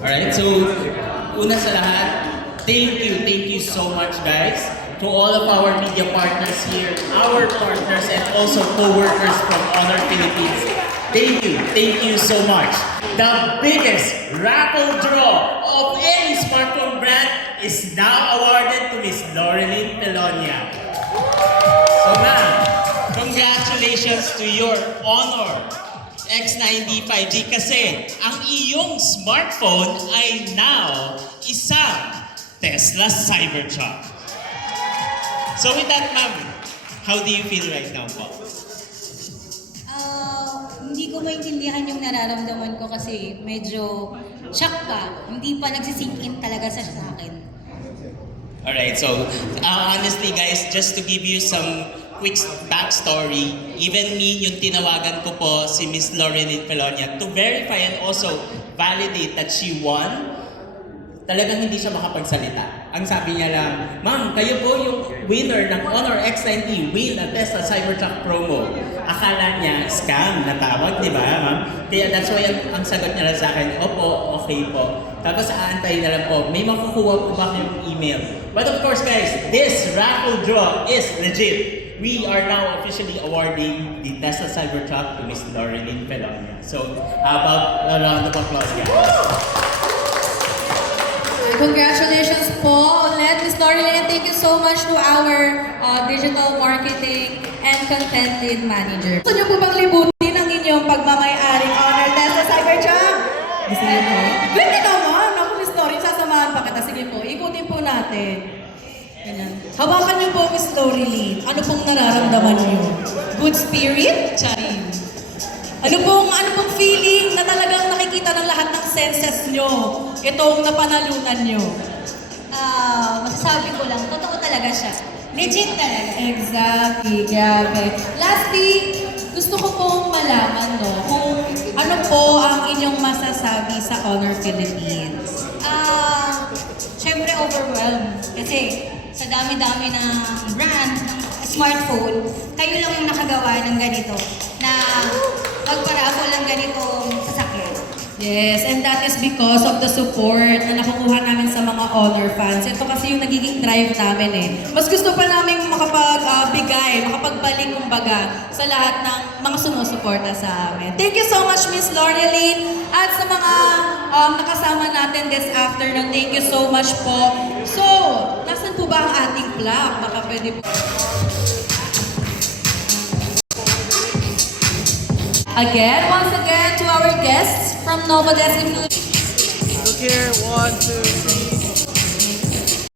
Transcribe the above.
Alright, so una sa lahat, thank you so much guys to all of our media partners here, our partners and also co-workers from Honor Philippines. Thank you so much. The biggest raffle draw of any smartphone brand is now awarded to Miss Loreline Pelonia. So ma'am, congratulations to your Honor X90 5G kasi ang iyong smartphone ay now isang Tesla Cybertruck. So with that ma'am, how do you feel right now po? Hindi ko maintindihan yung nararamdaman ko kasi medyo shock pa. Hindi pa nagsisink in talaga sa akin. Alright, so honestly guys, just to give you some quick backstory, even me, yung tinawagan ko po si Miss Loreline Pelonia to verify and also validate that she won. Talagang hindi siya makapagsalita. Ang sabi niya lang, ma'am, kayo po yung winner ng Honor X90 win na Tesla Cybertruck promo. Akala niya, scam na tawag, di ba, ma'am? Kaya that's why ang sagot niya lang sa akin, opo, okay po. Tapos aantayin na lang po, may makukuha po ba yung email? But of course guys, this raffle draw is legit. We are now officially awarding the Tesla Cybertruck to Miss Loreline Pelonia. So, how about a round of applause, guys? Congratulations po ulit, Ms. Loreline, and thank you so much to our digital marketing and content lead manager. Gusto niyo po bang libutin ang inyong pagmamay-aring Honor Tesla Cybertruck? Gusto niyo po? Pwede naman! Ako, Ms. Loreline, sasamahan pa kita. Sige po, ikutin po natin. Ganyan. Hawakan niyo po, Ms. Loreline. Ano pong nararamdaman niyo? Good spirit? Charin. Ano pong feeling na talagang nakikita ng lahat ng senses nyo itong napanalunan nyo? Masasabi ko lang, totoo talaga siya. Legit talaga. Exactly, grabe. Lastly, gusto ko pong malaman kung ano po ang inyong masasabi sa Honor Philippines. Siyempre overwhelmed. Kasi sa dami-dami ng brand, ng smartphone, kayo lang yung nakagawa ng ganito. Na magparaffle ng ganitong sasakyan. Yes, and that is because of the support na nakukuha namin sa mga Honor fans. Ito kasi yung nagiging drive namin eh. Mas gusto pa namin makapagbigay, makapagbalik kumbaga sa lahat ng mga sumusuporta sa amin. Thank you so much, Miss Loreline, at sa mga nakasama natin this afternoon. Thank you so much po. So, nasan po ba ang ating plaque? Baka pwede po. Again, once again, to our guests from Nova Desk. Look here, 1, 2.